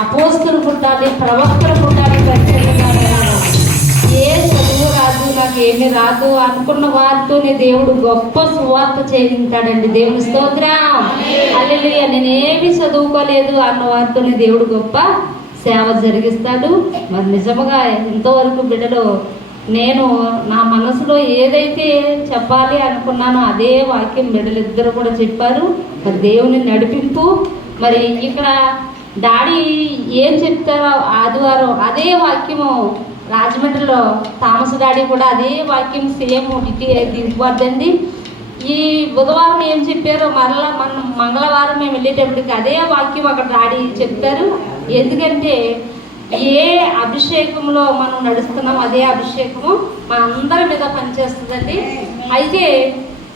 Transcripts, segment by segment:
అపోస్తులు పుట్టాలి ప్రవక్తలు పుట్టాలి ప్రత్యేకంగా ఏ చదువు రాదు నాకు ఏమి రాదు అనుకున్న వారితోనే దేవుడు గొప్ప సువార్త చేయించాడండి. దేవుని స్తోత్రం. అల్లెలుయ్య నేనేమి చదువుకోలేదు అన్న వారితోనే దేవుడు గొప్ప సేవ జరిగిస్తాడు. మరి నిజముగా ఇంతవరకు బిడ్డలు నేను నా మనసులో ఏదైతే చెప్పాలి అనుకున్నానో అదే వాక్యం బిడ్డలు ఇద్దరు కూడా చెప్పారు. మరి దేవుని నడిపింపు. మరి ఇక్కడ డాడీ ఏం చెప్తారో ఆదివారం అదే వాక్యము రాజమండ్రిలో థామస్ డాడీ కూడా అదే వాక్యం సేమ్ ఇటు దిగుబద్దండి ఈ బుధవారం ఏం చెప్పారో మరలా మన మంగళవారం మేము వెళ్ళేటప్పటికి అదే వాక్యం అక్కడ డాడీ చెప్తారు ఎందుకంటే ఏ అభిషేకంలో మనం నడుస్తున్నాం అదే అభిషేకము మన అందరి మీద పనిచేస్తుందండి. అయితే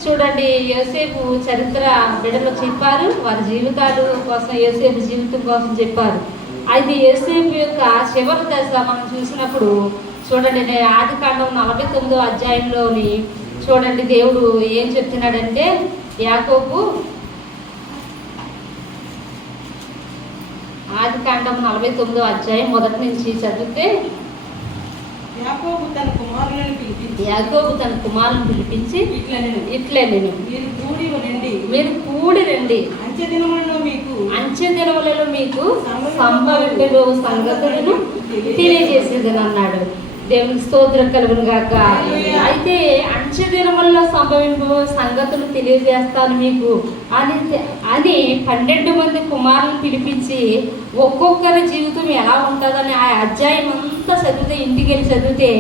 చూడండి యోసేపు చరిత్ర బిడ్డలు చెప్పారు. వారి జీవితాలు కోసం యోసేపు జీవితం కోసం చెప్పారు. అయితే యోసేపు యొక్క చివరి దశ మనం చూసినప్పుడు చూడండి నేను ఆది కాండం నలభై తొమ్మిదో అధ్యాయంలోని చూడండి దేవుడు ఏం చెప్తున్నాడంటే యాకోబు ఆది కాండం నలభై తొమ్మిదో అధ్యాయం మొదటి నుంచి చదివితే యాకోబు తన కుమారులను పిలిపించి యాకోబు తన కుమారుని పిలిపించి ఇట్లా నేను ఇట్లే నేను మీరు కూడి రండి మీరు కూడి రండి. అంచె దినములలో మీకు అంచె దినములలో మీకు సంభవించు సంగతులను తెలియజేసేదని అన్నాడు దేవుని స్తోత్రం కలుగును గాక. అయితే అంచె దినముల్లో సంభవింపు సంగతులు తెలియజేస్తాను మీకు. అని అని పన్నెండు మంది కుమారులు పిలిపించి ఒక్కొక్కరి జీవితం ఎలా ఉంటుందని ఆ అధ్యాయం అంతా చదివితే ఇంటికి వెళ్ళి చదివితే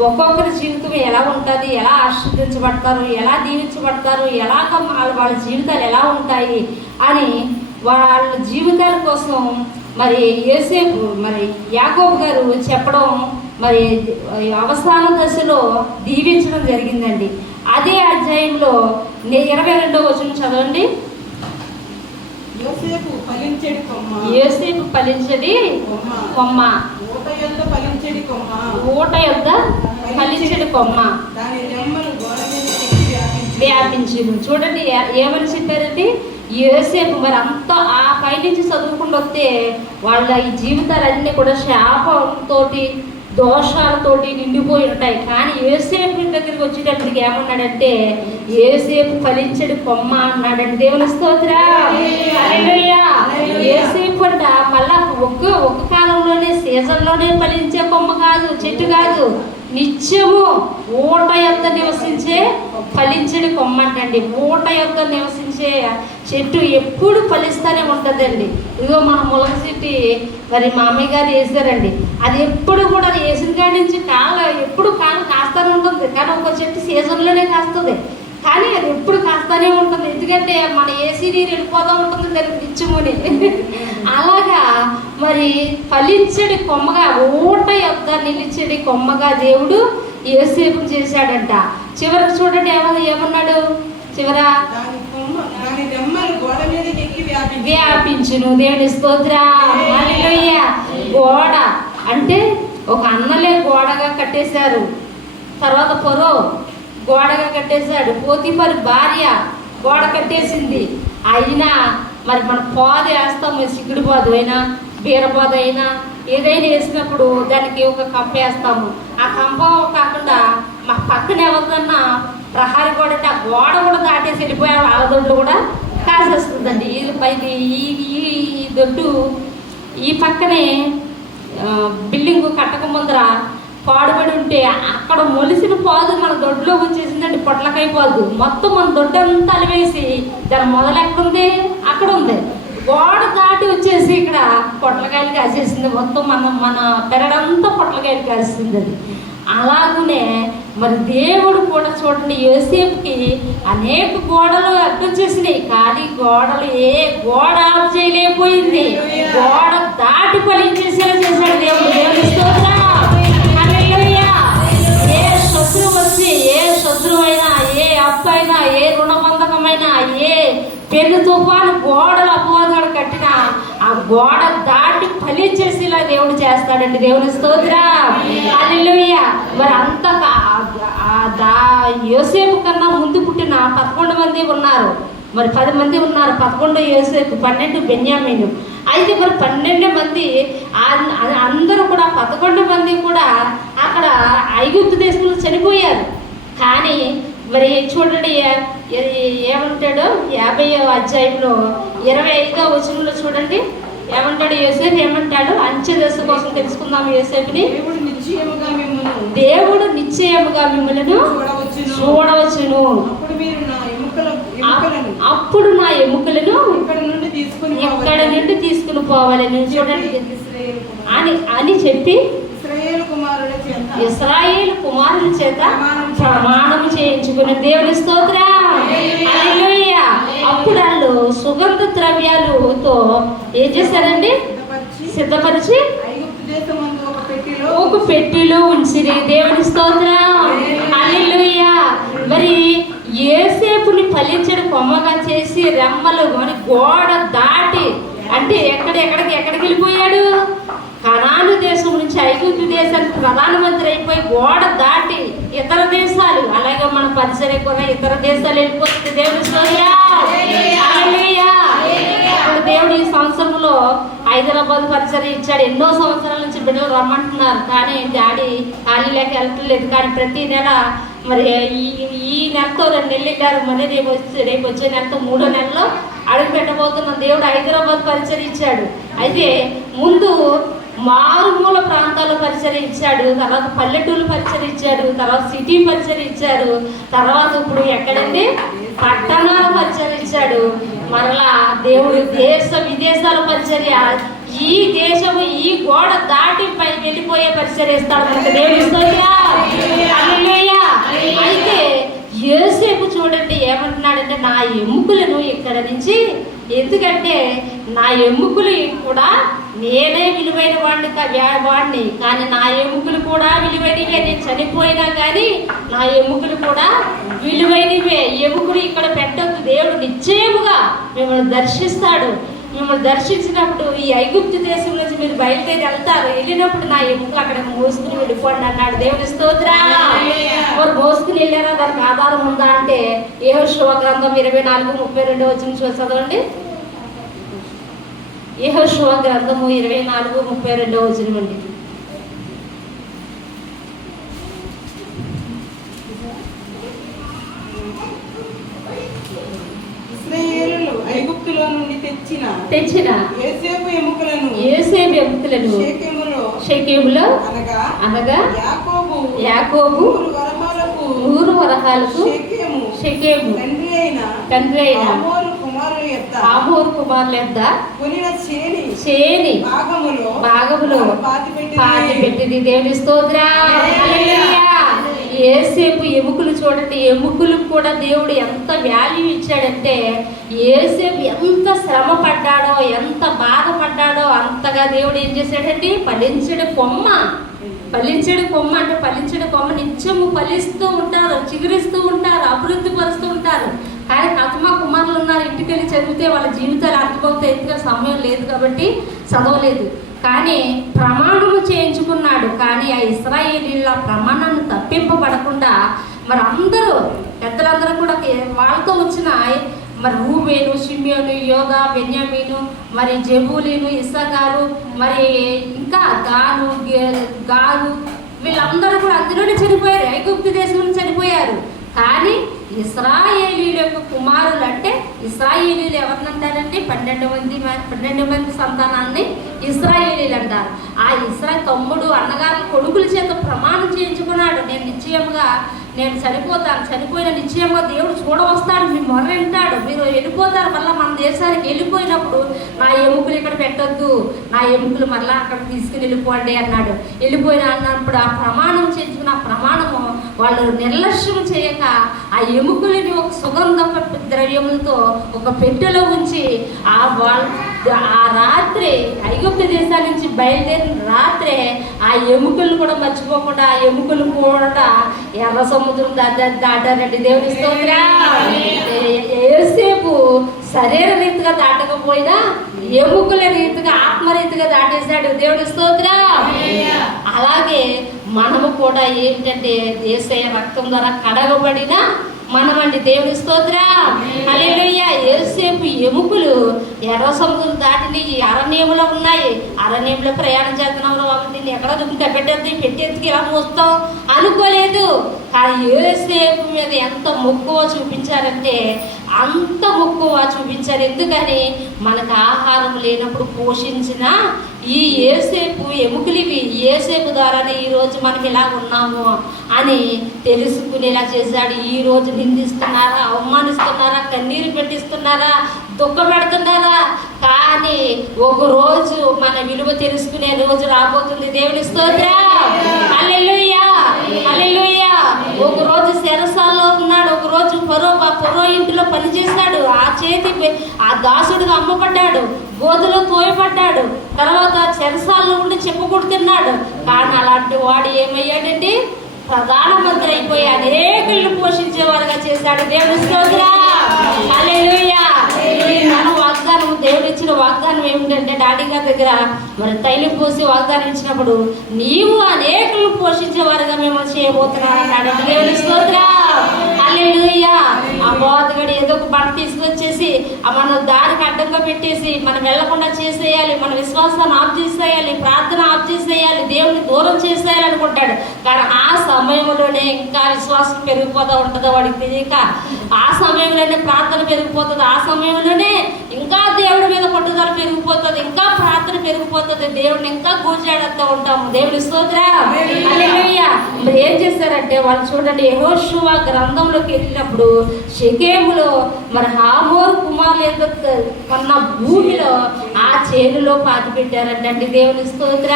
ఒక్కొక్కరి జీవితం ఎలా ఉంటుంది ఎలా ఆశీర్దించబడతారు ఎలా దీవించబడతారు ఎలాగ వాళ్ళ వాళ్ళ జీవితాలు ఎలా ఉంటాయి అని వాళ్ళ జీవితాల కోసం మరి ఏసేపు మరి యాకోబు గారు చెప్పడం మరి అవసాన దశలో దీవించడం జరిగిందండి. అదే అధ్యాయంలో ఇరవై రెండో వచనం చదవండి. యోసేపు ఫలించెడి కొమ్మ. ఫలించడి ఊట ఫలించెడి కొమ్మ. ఊట యొద్ద ఫలించడి కొమ్మ. దాని రెమ్మలు గోడ మీద ఎక్కి వ్యాపించి. వ్యాపించింది చూడండి ఏమని చెప్పారండి? యోసేపు మరి అంత ఆ పైనుంచి చదువుకుంటూ వస్తే వాళ్ళ ఈ జీవితాలన్నీ కూడా శాపంతోటి దోషాలతోటి నిండిపోయి ఉంటాయి. కానీ ఏసేపు దగ్గరికి వచ్చేటప్పటికి ఏమన్నాడంటే ఏసేపు ఫలించడు కొమ్మ అన్నాడండి. దేవుని స్తోత్ర. ఏసేపు మళ్ళా ఒక్క ఒక్క కాలంలోనే సీజన్లోనే ఫలించే కొమ్మ కాదు చెట్టు కాదు. నిత్యము ఊట యొక్క నివసించే ఫలించని కొమ్మంటండి ఊట యొక్క నివసించే చెట్టు ఎప్పుడు ఫలిస్తూనే ఉంటుందండి. ఇదిగో మన ములక చెట్టు మరి మా గారు వేసారండి అది ఎప్పుడు కూడా వేసిన కాడి నుంచి కాల ఎప్పుడు కాలు కాస్తూనే ఉంటుంది. కానీ ఒక చెట్టు సీజన్లోనే కాస్తుంది. కానీ అది ఎప్పుడు కాస్తూనే ఉంటుంది. ఎందుకంటే మన ఏసీ నీరు వెళ్ళిపోతూ ఉంటుంది దానికి నిత్యముని అలాగా మరి ఫలించడి కొమ్మగా ఊట యొక్క నిలిచడి కొమ్మగా దేవుడు ఏసేపు చేశాడంట. చివరికి చూడండి ఏమన్నా ఏమన్నాడు? చివర? వ్యాపించును. దేవుని స్తోత్ర. గోడ. అంటే ఒక అన్నలే గోడగా కట్టేశారు. తర్వాత పొరో గోడగా కట్టేశాడు. పోతిఫర్ భార్య గోడ కట్టేసింది. అయినా మరి మన పాదు వేస్తాం సిగ్గుడు పాదు అయినా బీరపాదు అయినా ఏదైనా వేసినప్పుడు దానికి ఒక కంప వేస్తాము. ఆ కంప కాకుండా మా పక్కన ఎవరికన్నా ప్రహారీ గోడ అంటే ఆ గోడ కూడా దాటేసి వెళ్ళిపోయే. వాళ్ళ దొడ్లు కూడా కాసేస్తుందండి. ఇది పైకి ఈ ఈ దొడ్డు ఈ పక్కనే బిల్డింగ్ కట్టక ముందర పాడుబడి ఉంటే అక్కడ మొలిసిన పాదు మన దొడ్లో వచ్చేసిందండి పొట్లకాయ పాదు. మొత్తం మన దొడ్డు అంతా అలివేసి దాని మొదలు ఎక్కడుంది? అక్కడ ఉంది గోడ దాటి వచ్చేసి ఇక్కడ పొట్లకాయలు కాసేసింది. మొత్తం మన మన పెరడంతా పొట్లకాయలు కాసేసింది అది. అలాగనే మరి దేవుడు కూడా చూడండి యోసేపుకి అనేక గోడలు అడ్డం కానీ గోడలు ఏ గోడ ఆఫ్ చేయలేకపోయింది. గోడ దాటి ఫలించేసేలా ఏ అయినా ఏ అప్పు అయినా ఏ రుణబంధకమైనా ఏ పెళ్ళి తుఫాను గోడలు అపవాదాలు కట్టినా ఆ గోడ దాటి ఫలించేసేలా దేవుడు చేస్తాడండి. దేవుని స్తోత్ర. హల్లెలూయా. మరి అంత దా యోసేపు కన్నా ముందు పుట్టిన పదకొండు మంది ఉన్నారు. మరి పది మంది ఉన్నారు. పదకొండు యోసేపు పన్నెండు బెన్యామీను. అయితే మరి పన్నెండు మంది అందరూ కూడా పదకొండు మంది కూడా అక్కడ ఐగుప్తు దేశంలో చనిపోయారు. కానీ మరి చూడండి ఏమంటాడు? యాభై అధ్యాయంలో ఇరవై ఐదో వచనంలో చూడండి. ఏమంటాడు యోసేపు? ఏమంటాడు? అంచె దశ కోసం తెలుసుకుందాం యోసేపుని. దేవుడు నిశ్చయముగా మిమ్మల్ని దేవుడు నిశ్చయముగా మిమ్మల్ని చూడవచ్చును. అప్పుడు నా ఎముకలను ఇక్కడ నుండి తీసుకుని ఇక్కడ నుండి తీసుకుని చూడండి. అని అని చెప్పి ఇస్రాయేలు కుమారుల చేత ప్రమాణం చేయించుకుని దేవుని స్తోత్ర. అప్పుడు వాళ్ళు సుగంధ ద్రవ్యాలతో ఏం చేశారండి? సిద్ధపరిచి ఒక పెట్టిలో ఉంచిరి దేవుని స్తోత్రం. హల్లెలూయా. మరి ఏసేపుని ఫలించడం కొమ్మగా చేసి రెమ్మలు మరి గోడ దాటి అంటే ఎక్కడ ఎక్కడికి ఎక్కడికి వెళ్ళిపోయాడు? కనాను దేశం నుంచి ఐగుప్తు దేశానికి ప్రధానమంత్రి అయిపోయి గోడ దాటి ఇతర దేశాలు అలాగే మన పరిసర కూడా ఇతర దేశాలు వెళ్ళిపోతుంది. దేవుడు ఇప్పుడు దేవుడు ఈ సంవత్సరంలో హైదరాబాద్ పరిసర ఇచ్చాడు. ఎన్నో సంవత్సరాల నుంచి బిడ్డలు రమ్మంటున్నారు. కానీ డాడీ ఖాళీ లేక వెళ్ళట్లేదు కానీ ప్రతి నెల మరి ఈ ఈ నెలతో రెండు నెలలు వెళ్ళారు మళ్ళీ రేపు వచ్చి రేపు వచ్చే నెలతో మూడో నెలలో అడుగు పెట్టబోతున్న. దేవుడు హైదరాబాద్ పరిచయం ఇచ్చాడు. అయితే ముందు మారుమూల ప్రాంతాల పరిచయం ఇచ్చాడు తర్వాత పల్లెటూరు పరిచయం ఇచ్చాడు తర్వాత సిటీ పరిచయం తర్వాత ఇప్పుడు ఎక్కడండి? పట్టణాల పరిచయం ఇచ్చాడు మరలా దేవుడు దేశ విదేశాల పరిచర్య ఈ దేశము ఈ గోడ దాటి పై వెళ్ళిపోయే పరిచయం ఇస్తాడు అయితే ఏసేపు చూడండి ఏమంటున్నాడంటే నా ఎముకలను ఇక్కడ నుంచి ఎందుకంటే నా ఎముకలు కూడా నేనే విలువైన వాడిని వాడిని. కానీ నా ఎముకలు కూడా విలువైనవే. నేను చనిపోయినా కానీ నా ఎముకలు కూడా విలువైనవే. ఎముకలు ఇక్కడ పెట్టొద్దు. దేవుడు నిశ్చయముగా మిమ్మల్ని దర్శిస్తాడు. మిమ్మల్ని దర్శించినప్పుడు ఈ ఐగుప్తు దేశం నుంచి మీరు బయలుదేరి వెళ్తారు. వెళ్ళినప్పుడు నా ఎముకలు అక్కడ మోసుకుని వెళ్ళిపోండి అన్నాడు దేవుని స్తోత్ర. మరి మోసుకుని వెళ్ళారా దానికి ఆధారం ఉందా అంటే ఏహో శివ గ్రంథం ఇరవై నాలుగు ముప్పై రెండు వచ్చిన చూ- చదవండి. ఏహో శివ గ్రంథము ఇరవై నాలుగు ముప్పై రెండో వచ్చిన అండి. ఇస్రాయేలు ఐగుప్తులో నుండి తెచ్చిన తెచ్చిన ఏసేపు ఎముకలను ఏసేపు ఎముకలను షేకెములో షెకేములో అనగా అనగా యాకోబు యాకోబు ఊరు వరహాలకు నూరు వరహాలకు షేకెము షెకేము తండ్రి అయిన తండ్రి అయిన ఆమోరు కుమారుల యొక్క ఆహోరు కొనిన చేని చేని భాగములో భాగములో పాతి పెట్టి పాతి పెట్టింది దేవుని స్తోత్ర. ఏసేపు ఎముకలు చూడండి. ఎముకలకు కూడా దేవుడు ఎంత వాల్యూ ఇచ్చాడంటే ఏసేపు ఎంత శ్రమ పడ్డాడో ఎంత బాధపడ్డాడో అంతగా దేవుడు ఏం చేశాడండి ఫలించడు కొమ్మ. ఫలించడు కొమ్మ అంటే ఫలించడు కొమ్మ నిత్యము ఫలిస్తూ ఉంటారు చిగురిస్తూ ఉంటారు అభివృద్ధి పరుస్తూ ఉంటారు. వెళ్ళి చదివితే వాళ్ళ జీవితాలు అర్థమవుతాయి ఎందుకంటే సమయం లేదు కాబట్టి చదవలేదు. కానీ ప్రమాణము చేయించుకున్నాడు. కానీ ఆ ఇస్రాయేలీల ప్రమాణాన్ని తప్పింపబడకుండా మరి అందరూ పెద్దలందరూ కూడా వాళ్ళతో వచ్చిన మరి రూబేను షిమ్యోను యోగా బెన్యామీను మరి జబూలీను ఇసగారు మరి ఇంకా గాను గారు వీళ్ళందరూ కూడా అందులోనే చనిపోయారు. ఐగుప్తు దేశంలో చనిపోయారు. కానీ ఇస్రాయేలీల యొక్క కుమారులు అంటే ఇస్రాయేలీలు ఎవరినంటారండి? పన్నెండు మంది పన్నెండు మంది సంతానాన్ని ఇస్రాయేలీలు అంటారు ఆ ఇస్రా తమ్ముడు అన్నగారు కొడుకుల చేత ప్రమాణం చేయించుకున్నాడు. నేను నిశ్చయముగా నేను చనిపోతాను చనిపోయిన నిశ్చయంగా దేవుడు చూడవస్తాడు మీ మొర వింటాడు. మీరు వెళ్ళిపోతారు మళ్ళీ మన దేశానికి వెళ్ళిపోయినప్పుడు నా ఎముకలు ఇక్కడ పెట్టొద్దు నా ఎముకలు మళ్ళీ అక్కడ తీసుకుని వెళ్ళిపోండి అన్నాడు. వెళ్ళిపోయిన అన్నప్పుడు ఆ ప్రమాణం చేయించుకున్న ఆ వాళ్ళు నిర్లక్ష్యం చేయక ఆ ఎముకలని ఒక సుగంధ ద్రవ్యములతో ఒక పెట్టెలో ఉంచి ఆ వాళ్ళ ఆ రాత్రి ఐగుప్తు దేశాల నుంచి బయలుదేరిన రాత్రే ఆ ఎముకలు కూడా మర్చిపోకుండా ఆ ఎముకలు కూడా ఎర్ర సముద్రం దాటా దాటారండి దేవుని స్తోత్రం ఏసేపు శరీర రీతిగా దాటకపోయినా ఎముకల రీతిగా ఆత్మరీతిగా దాటేశాడు దేవుని స్తోత్రం. అలాగే మనము కూడా ఏంటంటే దేశీయ రక్తం ద్వారా కడగబడిన మనమండి దేవుని స్తోత్ర. యేసేపు ఎముకలు ఎర్ర సముద్రం దాటిన ఈ అరణ్యంలో ఉన్నాయి. అరణ్యంలో ప్రయాణం చేస్తున్నాం ఒకటి ఎక్కడ దుమ్ముతా పెట్టేది పెట్టేందుకు ఇలా మోస్తాం? అనుకోలేదు. కానీ యేసేపు మీద ఎంత మక్కువ చూపించారంటే అంత మక్కువ చూపించారు. ఎందుకని? మనకు ఆహారం లేనప్పుడు పోషించిన ఈ ఏసేపు ఎముకలివి ఏసేపు ద్వారానే ఈ రోజు మనం ఇలా ఉన్నాము అని తెలుసుకునేలా చేశాడు. ఈ రోజు నిందిస్తున్నారా? అవమానిస్తున్నారా? కన్నీరు పెట్టిస్తున్నారా? దుఃఖ పెడుతున్నారా కానీ ఒక రోజు మన విలువ తెలుసుకునే రోజు రాబోతుంది. దేవుని స్తోత్ర. హల్లెలూయా హల్లెలూయా ఒక రోజు చేతి ఆ దాసుడిగా అమ్మబడ్డాడు గోధులో తోయబడ్డాడు తర్వాత చెరసాల్లో ఉండి చెప్పుకుంటున్నాడు. కానీ అలాంటి వాడు ఏమయ్యాడండి? ప్రధానమంత్రి అయిపోయి అనేకులను పోషించేవారుగా చేశాడు దేవుని స్తోత్ర. మన వాగ్దానం దేవుడు ఇచ్చిన వాగ్దానం ఏమిటంటే డాడీ గారి దగ్గర మరి తైలం పోసి వాగ్దానం ఇచ్చినప్పుడు నీవు అనేకులను పోషించేవారుగా మేము చేయబోతున్నాను అన్నాడు దేవుని స్తోత్ర. ఆ బోధగడు ఏదో ఒక బట్ట తీసుకొచ్చేసి మనం దారికి అడ్డంగా పెట్టేసి మనం వెళ్ళకుండా చేసేయాలి మన విశ్వాసాన్ని ఆఫ్ చేసేయాలి ప్రార్థన ఆఫ్ చేసేయాలి దేవుని దూరం చేసేయాలి అనుకుంటాడు. కానీ ఆ సమయంలోనే ఇంకా విశ్వాసం పెరిగిపోతూ ఉంటుందో వాడికి తెలియక. ఆ సమయంలోనే ప్రార్థన పెరిగిపోతుంది. ఆ సమయంలోనే ఇంకా దేవుడి మీద పట్టుదల పెరిగిపోతుంది ఇంకా ప్రార్థన పెరిగిపోతుంది. దేవుడిని ఇంకా కూర్చాడుతూ ఉంటాము. దేవుడి స్తోత్ర. మరి ఏం చేశారంటే వాళ్ళు చూడండి యెహోషువ గ్రంథంలోకి వెళ్ళినప్పుడు షెకేములో మరి హామోర్ కుమారులు ఏదో కొన్న భూమిలో ఆ చేనులో పాతి పెట్టారంటండి దేవుని స్తోత్ర.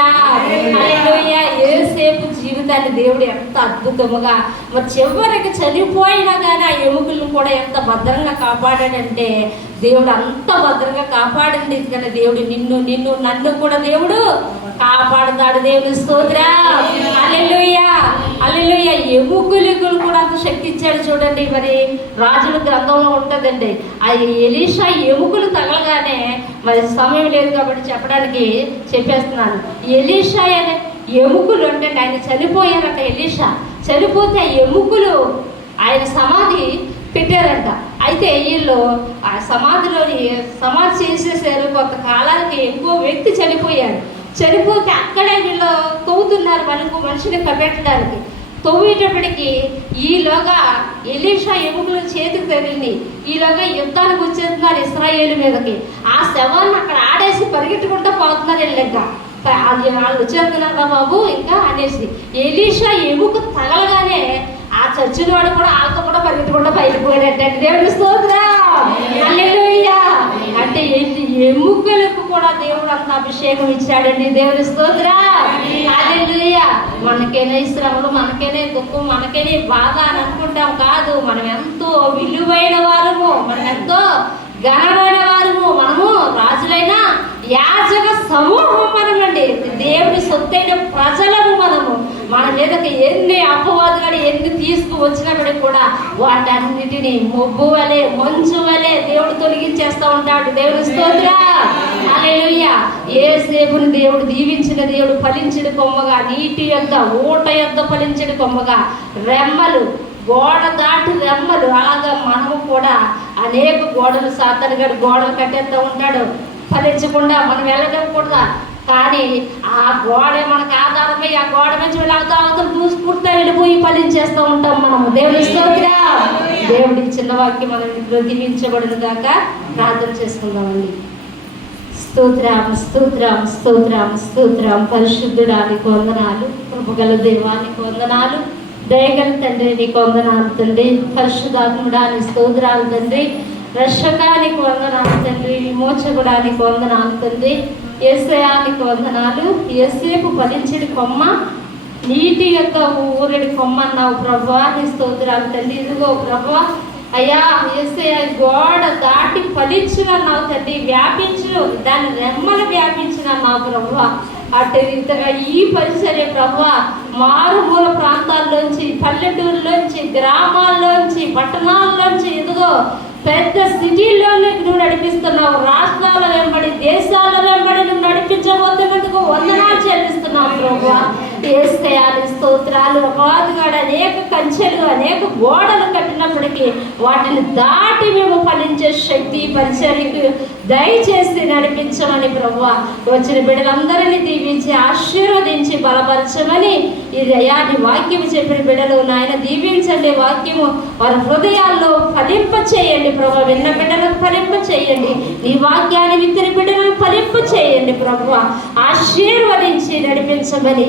ఏసేపు జీవితాన్ని దేవుడు ఎంత అద్భుతముగా మరి చివరికి చనిపోయినా కానీ ఆ ఎముకలను కూడా ఎంత భద్రంగా కాపాడాడంటే దేవుడు అంత భద్రంగా కాపాడింది ఎందుకంటే దేవుడు నిన్ను నిన్ను నన్ను కూడా దేవుడు కాపాడుతాడు. దేవుని స్తోత్ర. అల్లెలుయ్యా అల్లెలుయ్యా ఎముకలకు కూడా అంత శక్తి ఇచ్చాడు చూడండి. మరి రాజుల గ్రంథంలో ఉంటుందండి. ఆ ఎలీషా ఎముకలు తగలగానే మరి సమయం లేదు కాబట్టి చెప్పడానికి చెప్పేస్తున్నాను. ఎలీషా అనే ఎముకలు అంటే ఆయన చనిపోయారంట ఎలీషా. చనిపోతే ఆ ఎముకలు ఆయన సమాధి పెట్టారంట. అయితే వీళ్ళు ఆ సమాధిలోని సమాధి చేసేసారు కొంతకాలానికి ఎక్కువ వ్యక్తి చనిపోయారు చనిపోతే అక్కడే వీళ్ళు తవ్వుతున్నారు మనకు మనిషిని కపెట్టడానికి తవ్వేటప్పటికి ఈలోగా ఎలీషా ఎముకలు చేతికి తగిలింది. ఈలోగా యుద్ధానికి వచ్చేస్తున్నారు ఇస్రాయేల్ మీదకి. ఆ శవాన్ని అక్కడ ఆడేసి పరిగెట్టుకుంటూ పోతున్నారు వెళ్ళక. అది వాళ్ళు వచ్చేస్తున్నారా బాబు ఇంకా అనేసి. ఎలీషా ఎముక తగలగానే ఆ చచ్చిన వాడు కూడా కూడా పరిగెట్టుకుంటూ బయటపోయాడంటే దేవుడి స్తోత్రం. అంటే ఏంటి? ఎముకలకు కూడా దేవుడు అంత అభిషేకం ఇచ్చాడండి. దేవుడు స్తోత్ర. మనకేనే శ్రమలు మనకేనే దుఃఖం మనకేనే బాధ అని అనుకుంటాం కాదు. మనం ఎంతో విలువైన వారము. మనం ఎంతో ఘనమైన వారము. మనము రాజులైన యాజక సమూహం మనమండి. దేవుని సొత్తైన ప్రజలము మనము. మన మీదకి ఎన్ని అపవాదులు ఎన్ని తీసుకువచ్చినప్పటికీ కూడా వాటన్నిటిని మొబ్బు వలె మంచు వలె దేవుడు తొలగించేస్తూ ఉంటాడు. దేవుడు స్తోత్ర. హల్లెలూయా. ఏ సేపుని దేవుడు దీవించిన దేవుడు ఫలించిన కొమ్మగా నీటి యొక్క ఊట యొక్క ఫలించిన కొమ్మగా రెమ్మలు గోడ దాటి రెమ్మలు. అలాగా మనము కూడా అనేక గోడలు సాతనగాడు గోడలు కట్టేస్తూ ఉంటాడు. ఫలించకుండా మనం వెళ్ళడం కానీ ఆ గోడ మనకు ఆధారమై ఆ గోడ నుంచి వెళ్ళి అవతల అవతల దూసుకుంటూ వెళ్ళిపోయి ఫలించేస్తూ ఉంటాం మనము. దేవుడి స్తోత్రా. దేవుడి చిన్న వాక్యం మనం ఇంట్లో దీవించబడిన దాకా ప్రార్థన చేసుకుందామండి. స్తోత్రం స్తోత్రం స్తోత్రం స్తోత్రం. పరిశుద్ధుడానికి వందనాలు. కృపగల దైవానికి వందనాలు. దయగల తండ్రి నీకు వందనాలు తండ్రి. పరిశుద్ధాత్ముడానికి స్తోత్రాలు తండ్రి. రక్షకానికి వందనాలు తండ్రి. విమోచకుడానికి వందనాలు తండ్రి. ఏసయానికి వందనాలు. ఏసేపు ఫలించడి కొమ్మ నీటి యొక్క ఊరడి కొమ్మ అన్నావు ప్రభా నీ స్తోత్రాలు తండ్రి ఇదిగో ప్రభా అయ్యా ఏసే గోడ దాటి ఫలించిన అన్నావు తండ్రి వ్యాపించు దాని రెమ్మలు వ్యాపించిన అన్నావు ప్రభా. అటు ఇంతగా ఈ పరిసరే ప్రభా మారుమూల ప్రాంతాల్లోంచి పల్లెటూరులోంచి గ్రామాల్లోంచి పట్టణాల్లోంచి ఇదిగో పెద్ద సిటీల్లోనే నువ్వు నడిపిస్తున్నావు. రాష్ట్రాల వెంబడి దేశాల వెంబడి నడిపించబోతున్నందుకు వందనాలు చెల్లిస్తున్నాం ప్రభు ఏస్తయాలు. స్తోత్రాలు. అపవాదుగాడు అనేక కంచెలు అనేక గోడలు కట్టినప్పటికీ వాటిని దాటి మేము ఫలించే శక్తి పరిచర్యకు దయచేసి నడిపించమని ప్రభు వచ్చిన బిడ్డలందరినీ దీవించి ఆశీర్వదించి బలపరచమని ఇది అయాది వాక్యం చెప్పిన బిడ్డలు నాయన దీవించండి వాక్యము. వారి హృదయాల్లో ఫలింప చేయండి ప్రభు విన్న బిడ్డలకు ఫలింప చేయండి. నీ వాక్యాన్ని విత్తిన బిడ్డలను ఫలింప చేయండి ప్రభు ఆశీర్వదించి నడిపించమని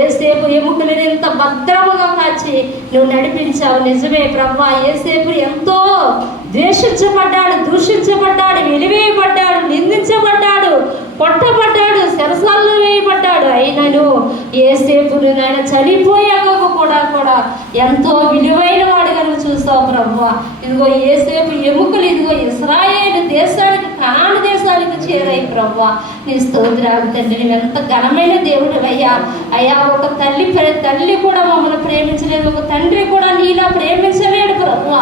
ఏసేపు ఎముకలను ఎంత భద్రముగా కాచి నువ్వు నడిపించావు నిజమే ప్రభా. ఏసేపు ఎంతో ద్వేషించబడ్డాడు దూషించబడ్డాడు వెలివేయబడ్డాడు నిందించబడ్డాడు కొట్టబడ్డాడు సెరసాల్లో వేయబడ్డాడు. అయినను ఏసేపు నాయన చనిపోయాక కూడా కూడా ఎంతో విలువైన వాడిగా నువ్వు చూస్తావు ప్రభు ఇదిగో ఏసేపు ఎముకలు ఇదిగో ఇస్రాయేల్ దేశానికి కనాన దేశానికి చేరాయి ప్రభు నీ స్తోత్రాలు తండ్రి నువ్వు ఎంత ఘనమైన దేవుడు అయ్యా అయ్యా ఒక తల్లి తల్లి కూడా మమ్మల్ని ప్రేమించలేదు ఒక తండ్రి కూడా నీలా ప్రేమించలేడు ప్రభు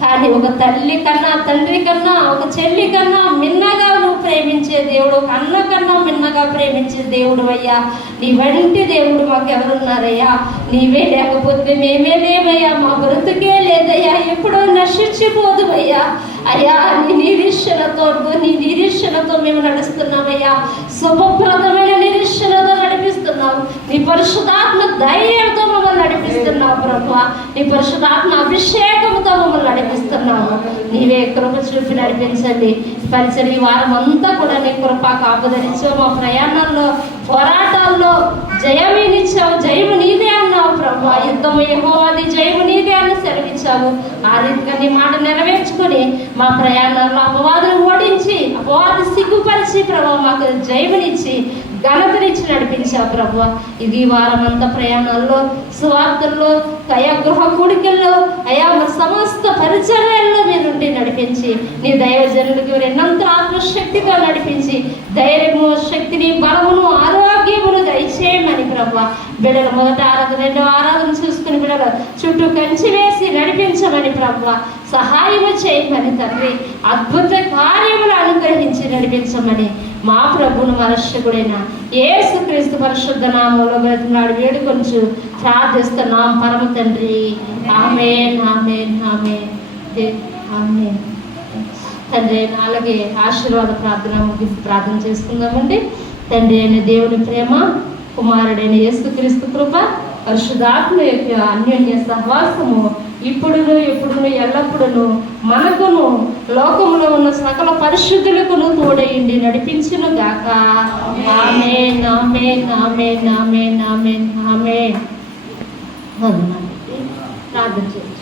కానీ ఒక తల్లి కన్నా తండ్రి కన్నా ఒక చెల్లి కన్నా మిన్నగా నువ్వు ప్రేమించే దేవుడు ఒక అన్న కన్నా మిన్నగా ప్రేమించే దేవుడు అయ్యా. నీ వంటి దేవుడు మాకు ఎవరున్నారయ్యా నీవే లేకపోతే మేమే లేవయ్యా. మా బ్రతుకే లేదయ్యా. ఎప్పుడో నశించిపోదు అయ్యా అయ్యా నీ నిరీక్షణతో నీ నిరీక్షణతో మేము నడుస్తున్నామయ్యా. శుభప్రదమైన నిరీక్షణతో నడిపిస్తున్నావు. నీ పరిశుధాత్మ ధైర్యంతో మమ్మల్ని నడిపిస్తున్నావు ప్రభు నీ పరిశుధాత్మ అభిషేకంతో మమ్మల్ని నడిపిస్తున్నావు. నీవే కృప చూపి నడిపించండి. పరిచయం ఈ వారం అంతా కూడా నీ కృప కాపుదరించావు మా ప్రయాణాల్లో పోరాటాల్లో జయమీనిచ్చావు. జయము నీదే ప్రభు. యుద్ధం యెహోవాది జయము నీదే అని సెలవిచ్చావు ఆ రీతిగా నీ మాట నెరవేర్చుకొని మా ప్రయాణాల్లో అపవాదులు ఓడించి అపవాది సిగ్గుపరిచి ప్రభు మాకు జయమునిచ్చి ఘనతనిచ్చి నడిపించావు ప్రభు. ఇది వారమంతా వారం అంతా ప్రయాణాల్లో సువార్తల్లో అయా గృహ కూడికల్లో అయా మా సమస్త పరిచర్యల్లో మీరుండి నడిపించి నీ దైవజనుడికి రెండంత ఆత్మశక్తితో నడిపించి ధైర్యము శక్తిని బలమును ఆరోగ్యమును దయచేయమని ప్రభు. బిడ్డల మొదట ఆరాధన రెండో ఆరాధన చూసుకుని బిడ్డలు చుట్టూ కంచి వేసి నడిపించమని ప్రభు. సహాయము చేయమని తండ్రి. అద్భుత కార్యములు అనుగ్రహించి నడిపించమని మా ప్రభును మరక్షకుడైన యేసు క్రీస్తు పరిశుద్ధ నామంలో బ్రతినాడు వేడుకొంచు ప్రార్థిస్తున్నాం. పరమ తండ్రి. ఆమె ఆమె ఆమె ఆమె తండ్రి అయిన అలాగే ఆశీర్వాద ప్రార్థన ముగింపు ప్రార్థన చేసుకుందామండి. తండ్రి అయిన దేవుని ప్రేమ కుమారుడైన యేసుక్రీస్తు కృప పరిశుధాత్మ యొక్క అన్యోన్య సహవాసము ఇప్పుడును ఎప్పుడును ఎల్లప్పుడును మనకును లోకంలో ఉన్న సకల పరిశుద్ధులకును తోడయండి నడిపించును గాక ఆమె నామే నామే నామే నామే నామే ప్రార్థన చేయండి.